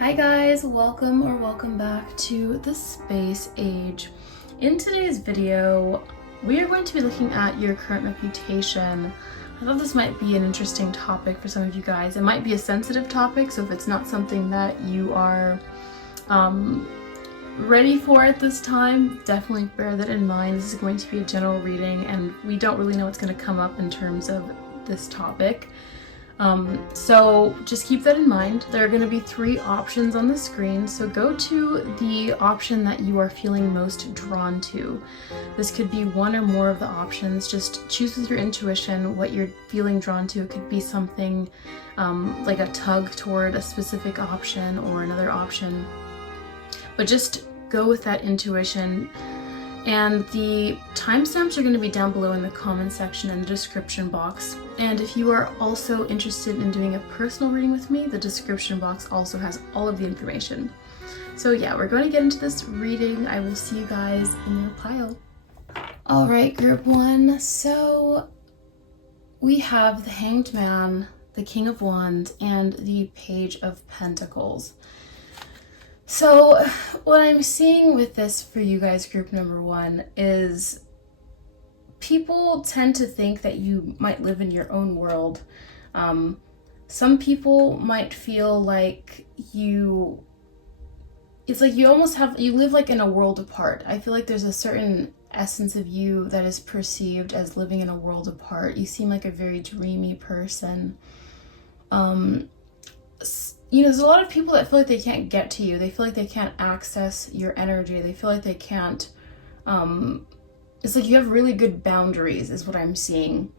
Hi guys, welcome back to the Space Age. In today's video, we are going to be looking at your current reputation. I thought this might be an interesting topic for some of you guys. It might be a sensitive topic, so if it's not something that you are ready for at this time, definitely bear that in mind. This is going to be a general reading, and we don't really know what's going to come up in terms of this topic. So just keep that in mind. There are going to be 3 options on the screen, so go to the option that you are feeling most drawn to. This could be one or more of the options. Just choose with your intuition what you're feeling drawn to. It could be something like a tug toward a specific option or another option, but just go with that intuition. And the timestamps are going to be down below in the comment section and the description box. And if you are also interested in doing a personal reading with me, the description box also has all of the information. So yeah, we're going to get into this reading. I will see you guys in your pile. All right, group 1. So we have the Hanged Man, the King of Wands, and the Page of Pentacles. So what I'm seeing with this for you guys, group number 1, is people tend to think that you might live in your own world. Some people might feel like it's like you live like in a world apart. I feel like there's a certain essence of you that is perceived as living in a world apart. You seem like a very dreamy person. There's a lot of people that feel like they can't get to you. They feel like they can't access your energy. They feel like they can't, it's like you have really good boundaries is what I'm seeing.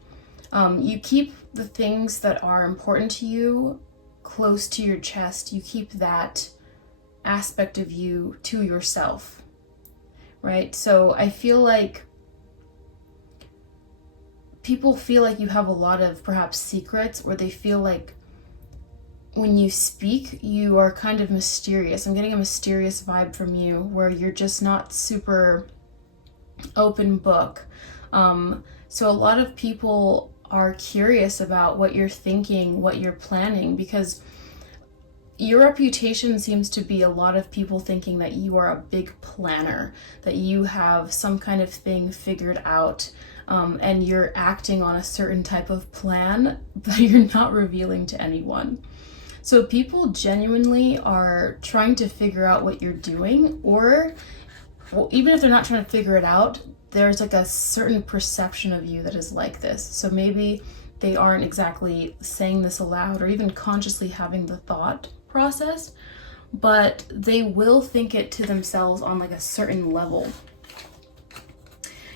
You keep the things that are important to you close to your chest. You keep that aspect of you to yourself, right? So I feel like people feel like you have a lot of perhaps secrets, or they feel like when you speak, you are kind of mysterious. I'm getting a mysterious vibe from you where you're just not super open book. So a lot of people are curious about what you're thinking, what you're planning, because your reputation seems to be a lot of people thinking that you are a big planner, that you have some kind of thing figured out, and you're acting on a certain type of plan that you're not revealing to anyone. So people genuinely are trying to figure out what you're doing, or even if they're not trying to figure it out, there's like a certain perception of you that is like this. So maybe they aren't exactly saying this aloud or even consciously having the thought process, but they will think it to themselves on like a certain level.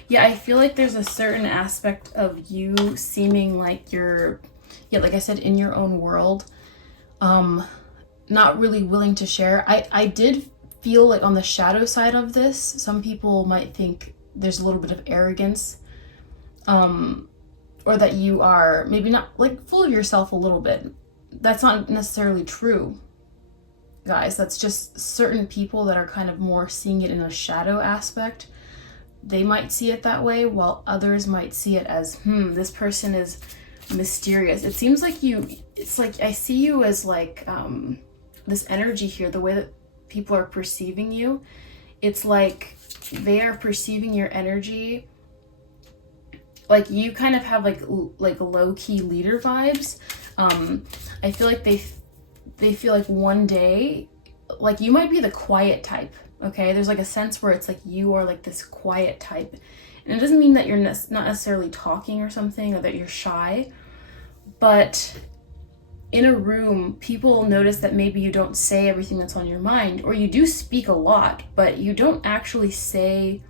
Yeah, I feel like there's a certain aspect of you seeming like you're, like I said, in your own world. Not really willing to share. I did feel like on the shadow side of this, some people might think there's a little bit of arrogance, or that you are maybe not like full of yourself a little bit. That's not necessarily true, guys. That's just certain people that are kind of more seeing it in a shadow aspect. They might see it that way, while others might see it as, this person is mysterious. It seems like it's like I see you as like this energy here, the way that people are perceiving you. It's like they are perceiving your energy like you kind of have like low-key leader vibes. I feel like they feel like one day like you might be the quiet type. Okay, there's like a sense where it's like you are like this quiet type. And it doesn't mean that you're not necessarily talking or something, or that you're shy, but in a room, people notice that maybe you don't say everything that's on your mind, or you do speak a lot, but you don't actually say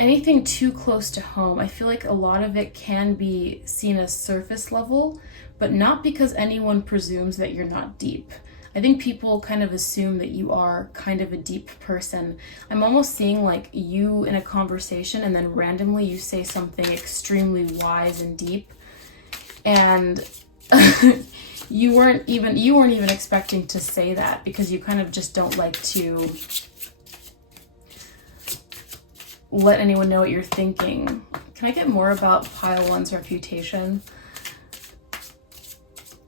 anything too close to home. I feel like a lot of it can be seen as surface level, but not because anyone presumes that you're not deep. I think people kind of assume that you are kind of a deep person. I'm almost seeing like you in a conversation and then randomly you say something extremely wise and deep, and you weren't even expecting to say that, because you kind of just don't like to let anyone know what you're thinking. Can I get more about pile 1's reputation?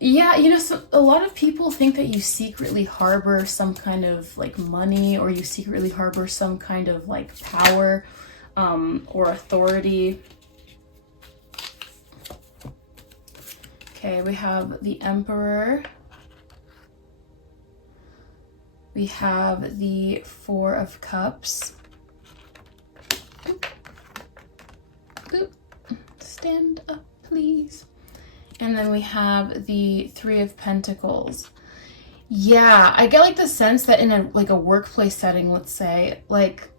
Yeah, you know, so a lot of people think that you secretly harbor some kind of like money, or you secretly harbor some kind of like power or authority. Okay, we have the Emperor. We have the Four of Cups. Oop. Oop. Stand up, please. And then we have the Three of Pentacles. Yeah, I get like the sense that in a workplace setting, let's say, like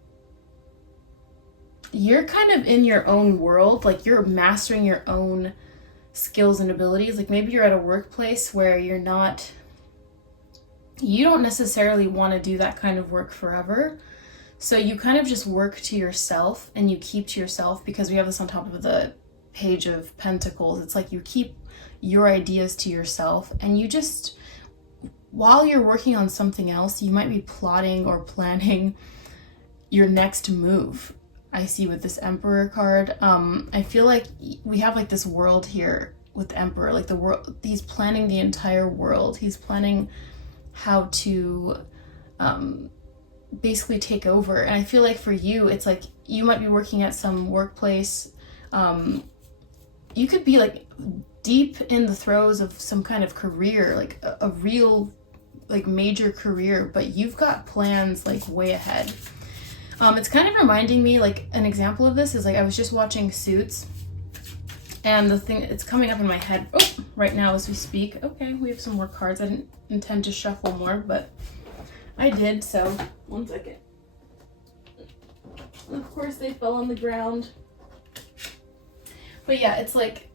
you're kind of in your own world, like you're mastering your own skills and abilities. Like maybe you're at a workplace where you don't necessarily want to do that kind of work forever. So you kind of just work to yourself and you keep to yourself, because we have this on top of the Page of Pentacles. It's like you keep your ideas to yourself, and you just, while you're working on something else, you might be plotting or planning your next move. I see with this Emperor card. I feel like we have like this world here with the Emperor, like the world, he's planning the entire world. He's planning how to basically take over. And I feel like for you, it's like you might be working at some workplace. You could be like deep in the throes of some kind of career, like a real like major career, but you've got plans like way ahead. It's kind of reminding me, like an example of this is like I was just watching Suits, and the thing, it's coming up in my head right now as we speak. Okay, we have some more cards. I didn't intend to shuffle more, but I did, so 1 second. Of course they fell on the ground. But yeah, it's like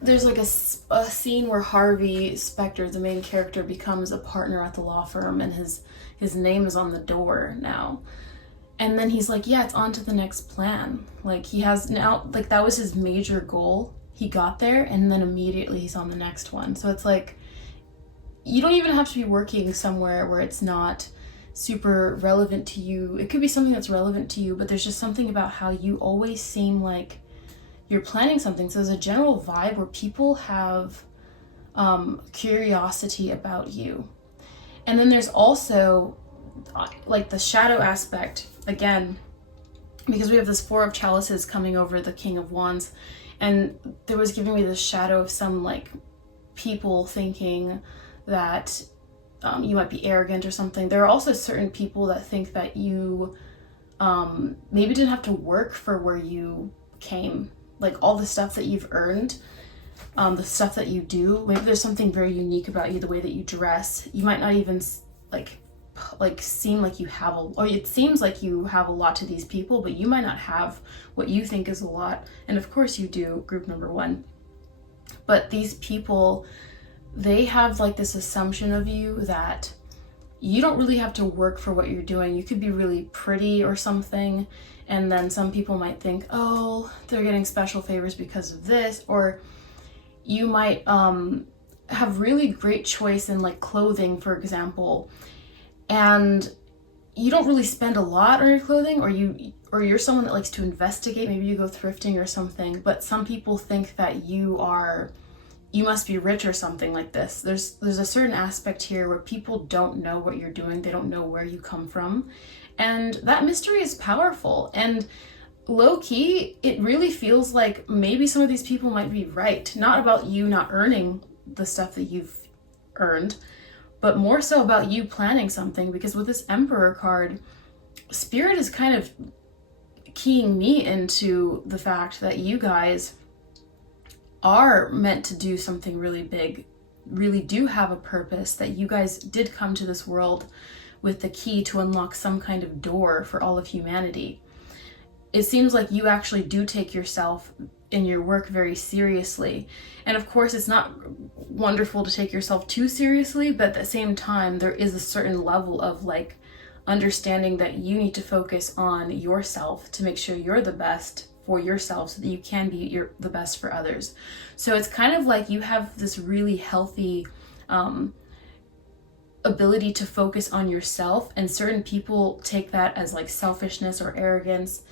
there's like a scene where Harvey Specter, the main character, becomes a partner at the law firm, and his name is on the door now. And then he's like, yeah, it's on to the next plan. Like he has now, like that was his major goal. He got there, and then immediately he's on the next one. So it's like, you don't even have to be working somewhere where it's not super relevant to you. It could be something that's relevant to you, but there's just something about how you always seem like you're planning something. So there's a general vibe where people have curiosity about you. And then there's also like the shadow aspect, again, because we have this Four of Chalices coming over the King of Wands, and there was giving me the shadow of some like people thinking that you might be arrogant or something. There are also certain people that think that you maybe didn't have to work for where you came, like all the stuff that you've earned, the stuff that you do. Maybe there's something very unique about you, the way that you dress. You might not even like seem like you have or it seems like you have a lot to these people, but you might not have what you think is a lot. And of course you do, group number 1. But these people, they have like this assumption of you that you don't really have to work for what you're doing. You could be really pretty or something, and then some people might think, oh, they're getting special favors because of this. Or you might have really great choice in like clothing, for example, and you don't really spend a lot on your clothing, or you're someone that likes to investigate. Maybe you go thrifting or something, but some people think that you must be rich or something like this. There's a certain aspect here where people don't know what you're doing. They don't know where you come from. And that mystery is powerful. And low-key, it really feels like maybe some of these people might be right. Not about you not earning the stuff that you've earned, but more so about you planning something. Because with this Emperor card, Spirit is kind of keying me into the fact that you guys are meant to do something really big, really do have a purpose, that you guys did come to this world with the key to unlock some kind of door for all of humanity. It seems like you actually do take yourself in your work very seriously. And of course, it's not wonderful to take yourself too seriously, but at the same time, there is a certain level of like understanding that you need to focus on yourself to make sure you're the best for yourself, so that you can be the best for others. So it's kind of like you have this really healthy ability to focus on yourself, and certain people take that as like selfishness or arrogance,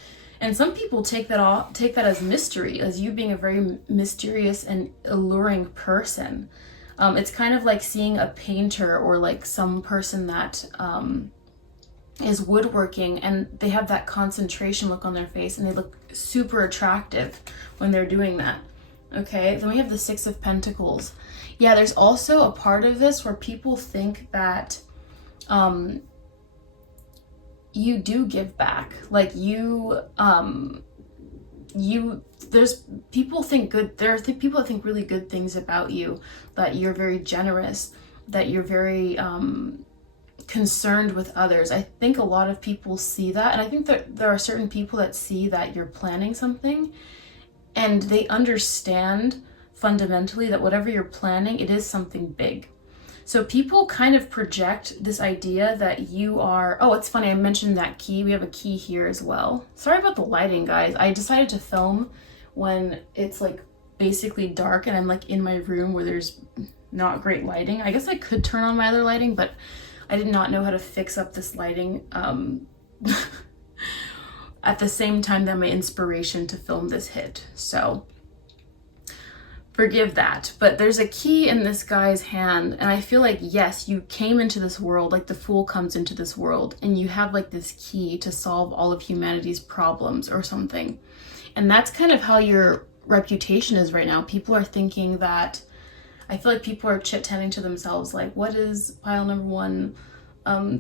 and some people take that as mystery, as you being a very mysterious and alluring person. It's kind of like seeing a painter or like some person that is woodworking, and they have that concentration look on their face and they look super attractive when they're doing that. Okay, then we have the Six of Pentacles. Yeah, there's also a part of this where people think that you do give back. Like there's people think good, there are people that think really good things about you, that you're very generous, that you're very concerned with others. I think a lot of people see that, and I think that there are certain people that see that you're planning something and they understand fundamentally that whatever you're planning, it is something big. So people kind of project this idea that you are, oh, it's funny, I mentioned that key. We have a key here as well. Sorry about the lighting, guys. I decided to film when it's like basically dark and I'm like in my room where there's not great lighting. I guess I could turn on my other lighting, but I did not know how to fix up this lighting at the same time that my inspiration to film this hit. So forgive that. But there's a key in this guy's hand, and I feel like, yes, you came into this world, like the Fool comes into this world, and you have like this key to solve all of humanity's problems or something. And that's kind of how your reputation is right now. People are thinking that, I feel like people are chit-chatting to themselves, like, what is pile number one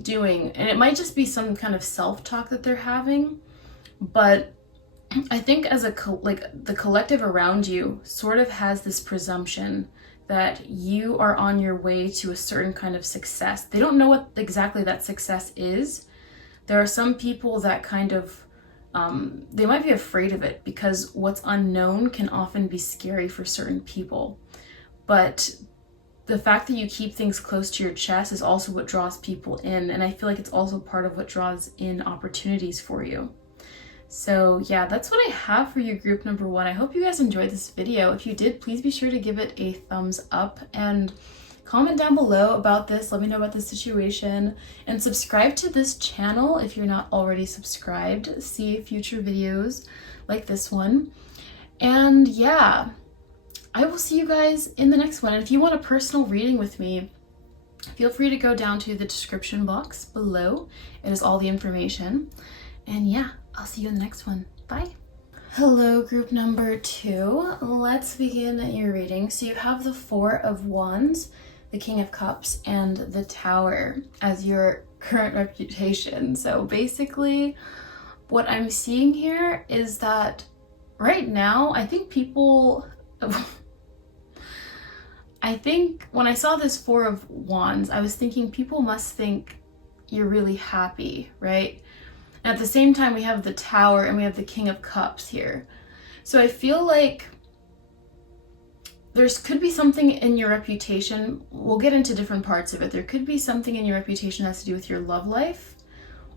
doing? And it might just be some kind of self-talk that they're having, but I think as the collective around you sort of has this presumption that you are on your way to a certain kind of success. They don't know what exactly that success is. There are some people that kind of, they might be afraid of it because what's unknown can often be scary for certain people. But the fact that you keep things close to your chest is also what draws people in. And I feel like it's also part of what draws in opportunities for you. So yeah, that's what I have for you, group number one. I hope you guys enjoyed this video. If you did, please be sure to give it a thumbs up and comment down below about this. Let me know about this situation, and subscribe to this channel if you're not already subscribed. See future videos like this one. And yeah, I will see you guys in the next one. And if you want a personal reading with me, feel free to go down to the description box below. It has all the information. And yeah, I'll see you in the next one. Bye. Hello, group number two. Let's begin your reading. So you have the Four of Wands, the King of Cups, and the Tower as your current reputation. So basically, what I'm seeing here is that right now, I think people... I think when I saw this Four of Wands, I was thinking people must think you're really happy, right? And at the same time, we have the Tower and we have the King of Cups here. So I feel like could be something in your reputation. We'll get into different parts of it. There could be something in your reputation that has to do with your love life,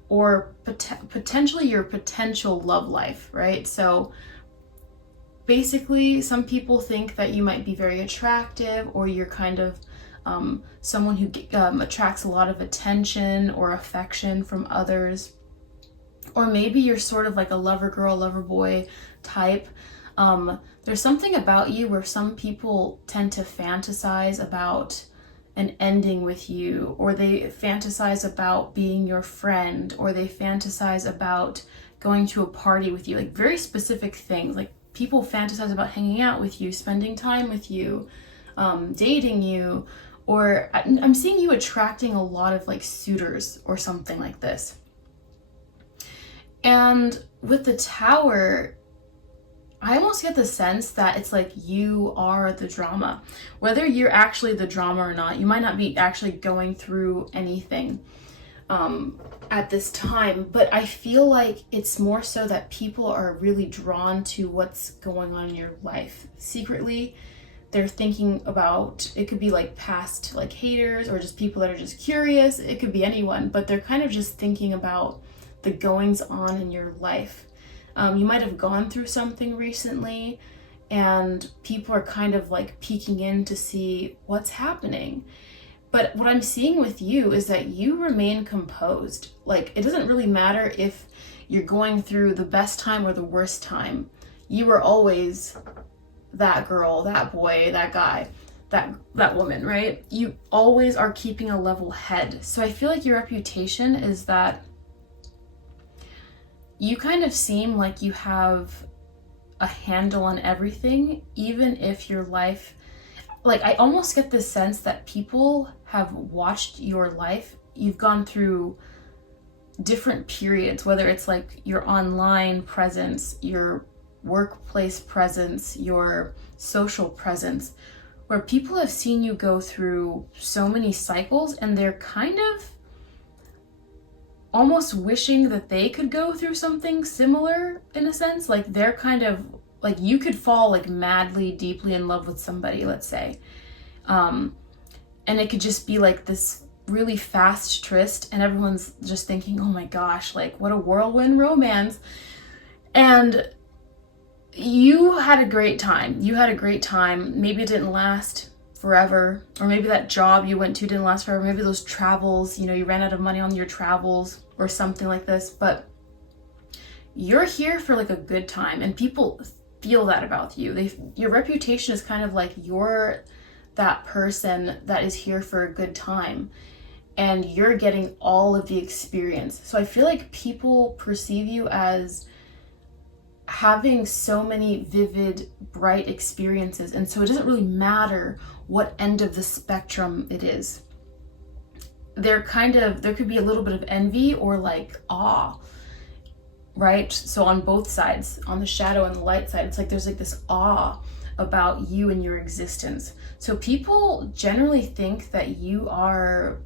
or potentially your potential love life, right? So basically, some people think that you might be very attractive, or you're kind of someone who attracts a lot of attention or affection from others. Or maybe you're sort of like a lover girl, lover boy type. There's something about you where some people tend to fantasize about an ending with you, or they fantasize about being your friend, or they fantasize about going to a party with you, like very specific things. Like people fantasize about hanging out with you, spending time with you, dating you, or I'm seeing you attracting a lot of like suitors or something like this. And with the Tower, I almost get the sense that it's like you are the drama. Whether you're actually the drama or not, you might not be actually going through anything at this time, but I feel like it's more so that people are really drawn to what's going on in your life. Secretly, they're thinking about, it could be like past like haters or just people that are just curious. It could be anyone, but they're kind of just thinking about the goings on in your life. You might have gone through something recently and people are kind of like peeking in to see what's happening. But what I'm seeing with you is that you remain composed. Like, it doesn't really matter if you're going through the best time or the worst time. You were always that girl, that boy, that guy that woman, right? You always are keeping a level head. So I feel like your reputation is that you kind of seem like you have a handle on everything, even if your life, like, I almost get this sense that people have watched your life. You've gone through different periods, whether it's like your online presence, your workplace presence, your social presence, where people have seen you go through so many cycles, and they're kind of almost wishing that they could go through something similar, in a sense. Like, they're kind of like, you could fall like madly deeply in love with somebody, let's say, and it could just be like this really fast tryst, and everyone's just thinking, oh my gosh, like, what a whirlwind romance. And you had a great time. Maybe it didn't last forever, or maybe that job you went to didn't last forever. Maybe those travels, you ran out of money on your travels or something like this. But you're here for like a good time, and people feel that about you. Your reputation is kind of like you're that person that is here for a good time, and you're getting all of the experience. So I feel like people perceive you as having so many vivid, bright experiences, and so it doesn't really matter what end of the spectrum it is. There could be a little bit of envy or like awe, right? So on both sides, on the shadow and the light side, it's like there's like this awe about you and your existence. So people generally think that you are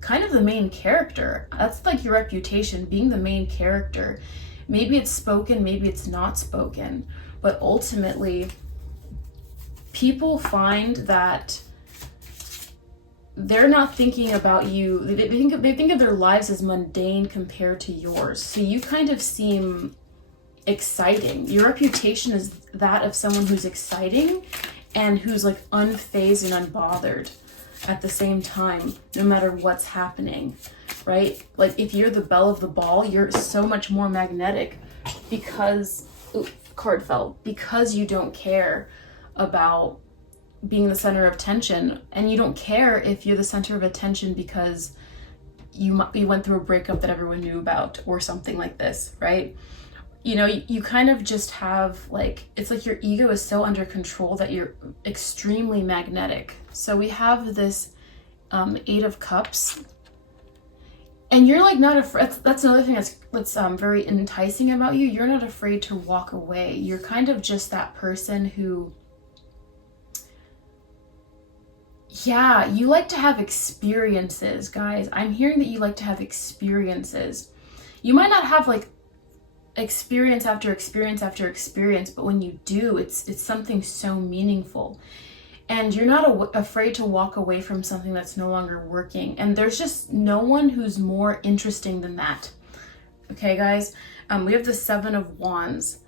kind of the main character. That's like your reputation, being the main character. Maybe it's spoken, maybe it's not spoken, but ultimately people find that they're not thinking about you. They think of their lives as mundane compared to yours. So you kind of seem exciting. Your reputation is that of someone who's exciting and who's like unfazed and unbothered at the same time, no matter what's happening, right? Like, if you're the belle of the ball, you're so much more magnetic because, card fell, because you don't care about being the center of attention, and you don't care if you're the center of attention because you went through a breakup that everyone knew about or something like this, right? You kind of just have like, it's like your ego is so under control that you're extremely magnetic. So we have this 8 of Cups, and you're like not afraid. That's another thing that's very enticing about you. You're not afraid to walk away. You're kind of just that person who, yeah, you like to have experiences, guys. I'm hearing that you like to have experiences. You might not have like experience after experience after experience, but when you do, it's something so meaningful, and you're not afraid to walk away from something that's no longer working. And there's just no one who's more interesting than that. Okay, guys, we have the 7 of Wands.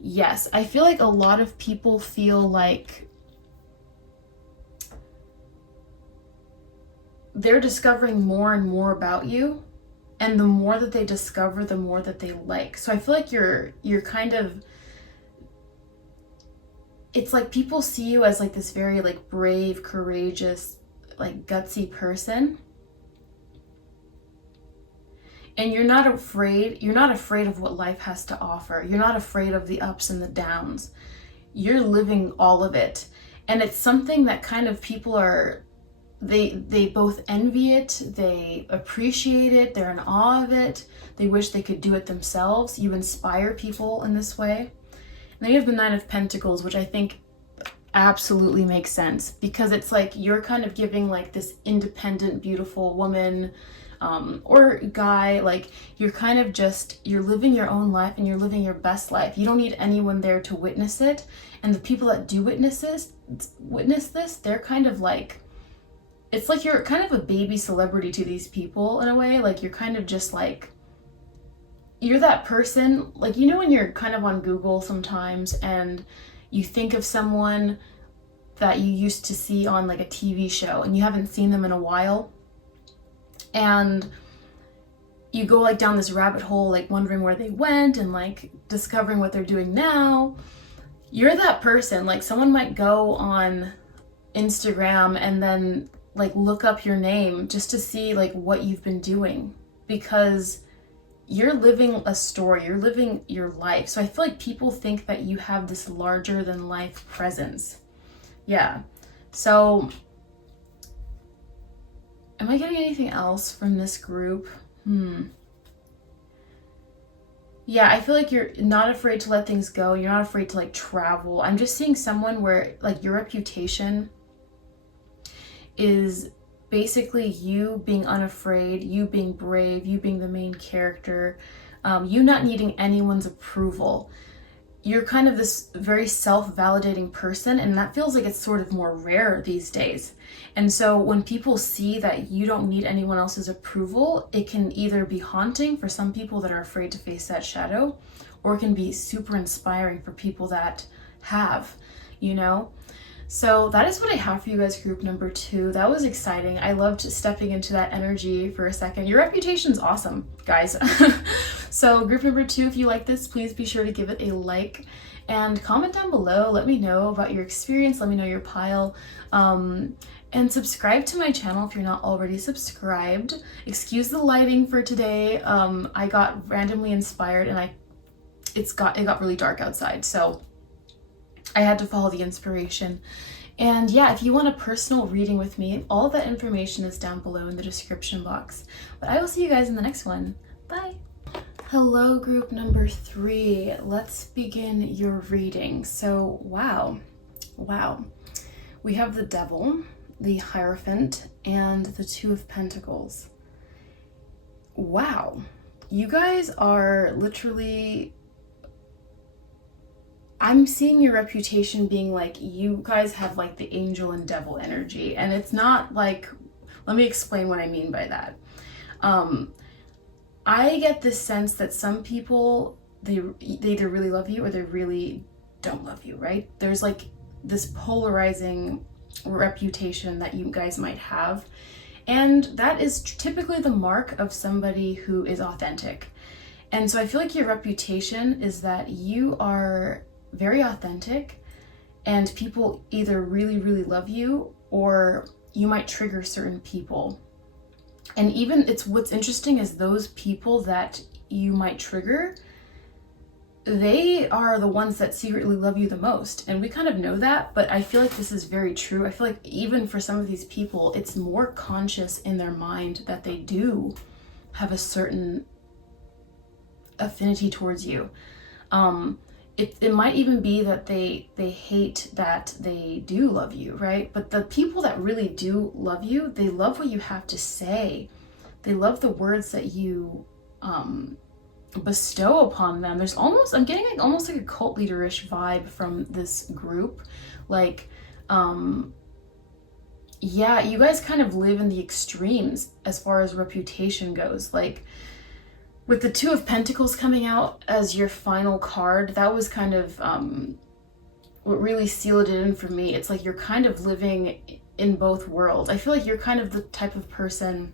Yes, I feel like a lot of people feel like they're discovering more and more about you, and the more that they discover, the more that they like. So I feel like you're kind of, it's like people see you as like this very like brave, courageous, like gutsy person. And you're not afraid of what life has to offer. You're not afraid of the ups and the downs. You're living all of it. And it's something that kind of people are, they both envy it, they appreciate it, they're in awe of it, they wish they could do it themselves. You inspire people in this way. And then you have the 9 of Pentacles, which I think absolutely makes sense, because it's like you're kind of giving like this independent, beautiful woman or guy, like you're kind of just, you're living your own life and you're living your best life. You don't need anyone there to witness it. And the people that do witness this, they're kind of like, it's like you're kind of a baby celebrity to these people in a way. Like you're kind of just like, you're that person, like, when you're kind of on Google sometimes and you think of someone that you used to see on like a TV show and you haven't seen them in a while, and you go like down this rabbit hole, like wondering where they went and like discovering what they're doing now. You're that person. Like someone might go on Instagram and then like look up your name just to see like what you've been doing, because you're living a story, you're living your life. So I feel like people think that you have this larger than life presence. Yeah. So am I getting anything else from this group? Yeah, I feel like you're not afraid to let things go. You're not afraid to like travel. I'm just seeing someone where like your reputation is basically you being unafraid, you being brave, you being the main character, you not needing anyone's approval. You're kind of this very self-validating person, and that feels like it's sort of more rare these days. And so when people see that you don't need anyone else's approval, it can either be haunting for some people that are afraid to face that shadow, or it can be super inspiring for people that have, you know? So that is what I have for you guys, group number 2. That was exciting. I loved stepping into that energy for a second. Your reputation's awesome, guys. So group number 2, if you like this, please be sure to give it a like and comment down below. Let me know about your experience. Let me know your pile. And subscribe to my channel if you're not already subscribed. Excuse the lighting for today. I got randomly inspired and it got really dark outside, so I had to follow the inspiration. And yeah, if you want a personal reading with me, all that information is down below in the description box. But I will see you guys in the next one. Bye. Hello, group number 3. Let's begin your reading. So, wow. We have the Devil, the Hierophant, and the 2 of Pentacles. Wow. You guys are literally... I'm seeing your reputation being like, you guys have like the angel and devil energy, and it's not like, let me explain what I mean by that. I get this sense that some people, they either really love you or they really don't love you, right? There's like this polarizing reputation that you guys might have, and that is typically the mark of somebody who is authentic. And so I feel like your reputation is that you are very authentic, and people either really love you, or you might trigger certain people. And even what's interesting is those people that you might trigger, they are the ones that secretly love you the most. And we kind of know that, but I feel like this is very true. I feel like even for some of these people, it's more conscious in their mind that they do have a certain affinity towards you. It might even be that they hate that they do love you, right? But the people that really do love you, they love what you have to say. They love the words that you bestow upon them. There's almost, I'm getting like almost like a cult leader-ish vibe from this group. Like, yeah, you guys kind of live in the extremes as far as reputation goes. Like, with the 2 of Pentacles coming out as your final card, that was kind of what really sealed it in for me. It's like you're kind of living in both worlds. I feel like you're kind of the type of person,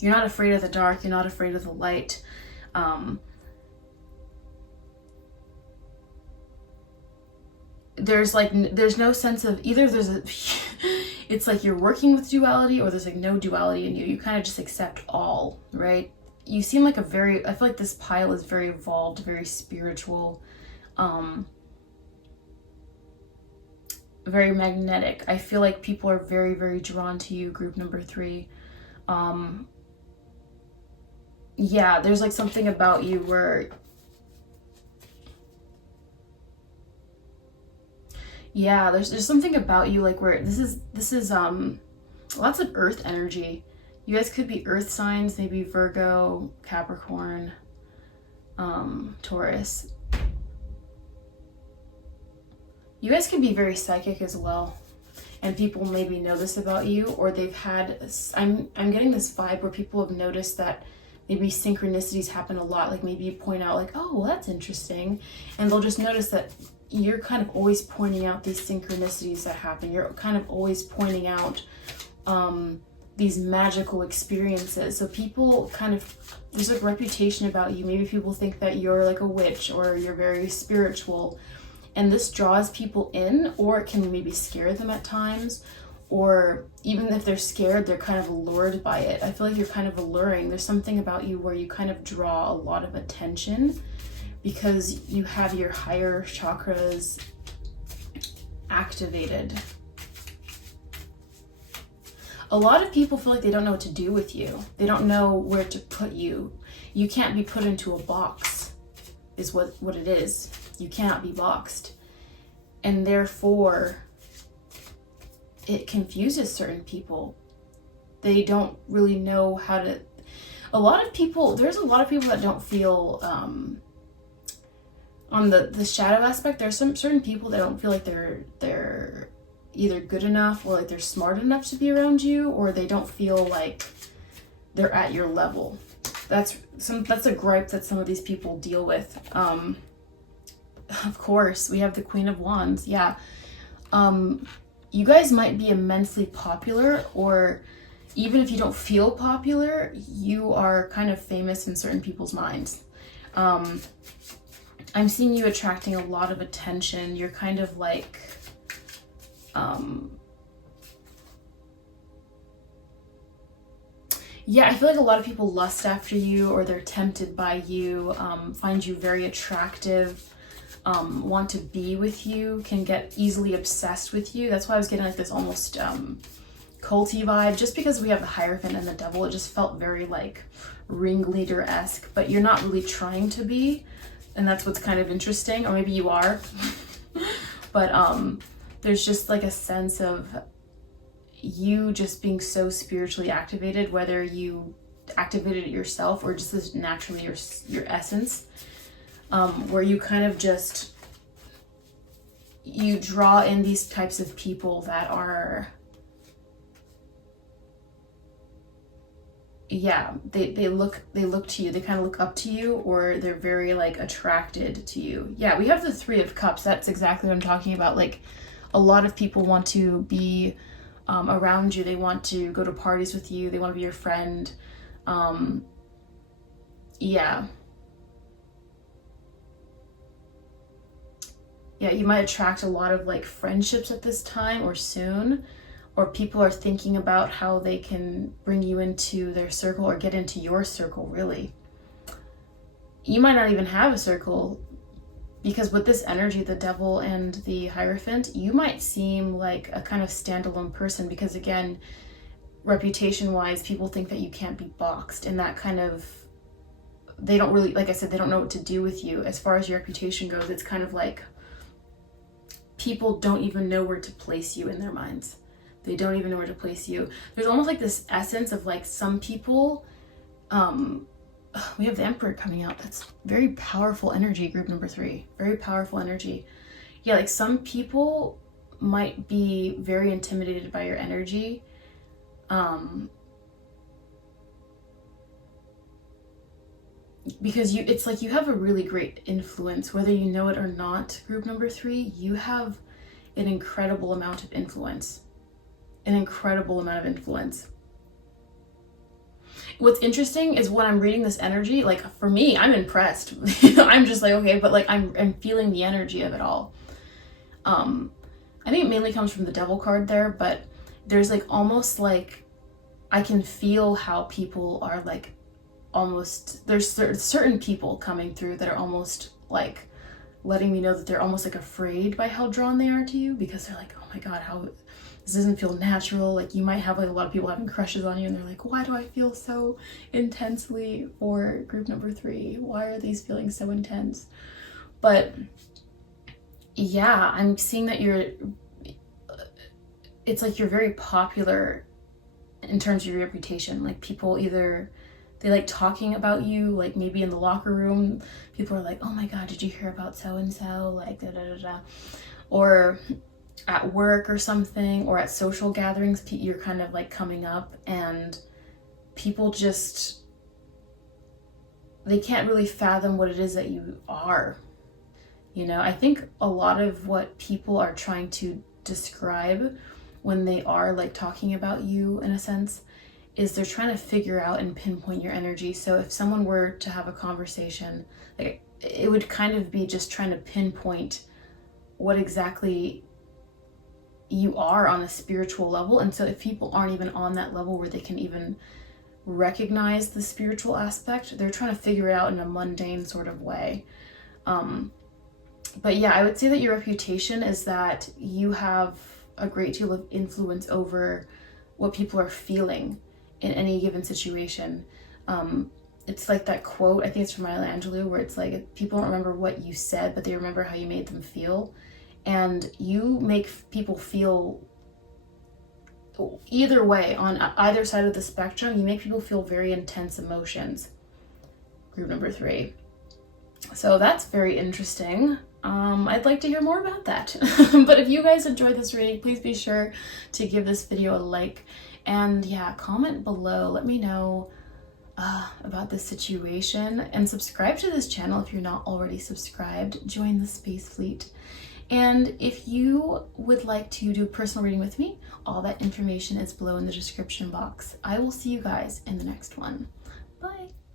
you're not afraid of the dark, you're not afraid of the light. There's no sense of either it's like you're working with duality, or there's like no duality in you. You kind of just accept all, right? You seem like I feel like this pile is very evolved, very spiritual, very magnetic. I feel like people are very drawn to you, group number 3. Yeah, there's like something about you where, yeah, there's something about you like where this is lots of earth energy. You guys could be earth signs, maybe Virgo, Capricorn, Taurus. You guys can be very psychic as well, and people maybe know this about you, or they've had, I'm getting this vibe where people have noticed that maybe synchronicities happen a lot. Like maybe you point out like, oh, well, that's interesting, and they'll just notice that you're kind of always pointing out these synchronicities that happen. You're kind of always pointing out these magical experiences. So people kind of, there's like reputation about you. Maybe people think that you're like a witch, or you're very spiritual. And this draws people in, or it can maybe scare them at times, or even if they're scared, they're kind of allured by it. I feel like you're kind of alluring. There's something about you where you kind of draw a lot of attention because you have your higher chakras activated. A lot of people feel like they don't know what to do with you. They don't know where to put you. You can't be put into a box, is what it is. You cannot be boxed. And therefore, it confuses certain people. They don't really know how to... there's a lot of people that don't feel, on the shadow aspect, there's some certain people that don't feel like they're either good enough or like they're smart enough to be around you, or they don't feel like they're at your level. That's a gripe that some of these people deal with. Of course, we have the Queen of Wands. Yeah. You guys might be immensely popular, or even if you don't feel popular, you are kind of famous in certain people's minds. I'm seeing you attracting a lot of attention. You're kind of like, yeah, I feel like a lot of people lust after you, or they're tempted by you, find you very attractive, want to be with you, can get easily obsessed with you. That's why I was getting like this almost culty vibe, just because we have the Hierophant and the Devil. It just felt very like ringleader-esque, but you're not really trying to be, and that's what's kind of interesting. Or maybe you are. But there's just like a sense of you just being so spiritually activated, whether you activated it yourself or just as naturally your essence, where you kind of just, you draw in these types of people that are, yeah, they look to you, they kind of look up to you, or they're very like attracted to you. Yeah, we have the Three of Cups. That's exactly what I'm talking about. Like, a lot of people want to be around you. They want to go to parties with you. They want to be your friend. Yeah. Yeah, you might attract a lot of like friendships at this time or soon, or people are thinking about how they can bring you into their circle or get into your circle, really. You might not even have a circle, because with this energy, the Devil and the Hierophant, you might seem like a kind of standalone person, because again, reputation-wise, people think that you can't be boxed, and that kind of, they don't really, like I said, they don't know what to do with you. As far as your reputation goes, it's kind of like people don't even know where to place you in their minds. They don't even know where to place you. There's almost like this essence of like some people, we have the Emperor coming out. That's very powerful energy, group number 3. Very powerful energy. Yeah, like some people might be very intimidated by your energy. Because it's like you have a really great influence, whether you know it or not, group number 3, you have an incredible amount of influence. An incredible amount of influence. What's interesting is when I'm reading this energy, like for me, I'm impressed. I'm just like, okay, but like I'm feeling the energy of it all. I think it mainly comes from the Devil card there, but there's like almost like I can feel how people are like almost, there's certain people coming through that are almost like letting me know that they're almost like afraid by how drawn they are to you, because they're like, oh my God, how this doesn't feel natural. Like you might have like a lot of people having crushes on you, and they're like, why do I feel so intensely for group number 3? Why are these feelings so intense? But yeah, I'm seeing that it's like you're very popular in terms of your reputation. Like people either, they like talking about you, like maybe in the locker room, people are like, oh my God, did you hear about so-and-so? Like da da da da. Or at work or something, or at social gatherings, you're kind of like coming up, and people just, they can't really fathom what it is that you are. You know, I think a lot of what people are trying to describe when they are like talking about you in a sense is they're trying to figure out and pinpoint your energy. So if someone were to have a conversation, like it would kind of be just trying to pinpoint what exactly you are on a spiritual level. And so if people aren't even on that level where they can even recognize the spiritual aspect, they're trying to figure it out in a mundane sort of way. But yeah, I would say that your reputation is that you have a great deal of influence over what people are feeling in any given situation. It's like that quote, I think it's from Maya Angelou, where it's like, people don't remember what you said, but they remember how you made them feel. And you make people feel either way, on either side of the spectrum. You make people feel very intense emotions. Group number 3. So that's very interesting. I'd like to hear more about that. But if you guys enjoyed this reading, please be sure to give this video a like. And yeah, comment below. Let me know about this situation. And subscribe to this channel if you're not already subscribed. Join the Space Fleet. And if you would like to do a personal reading with me, all that information is below in the description box. I will see you guys in the next one. Bye.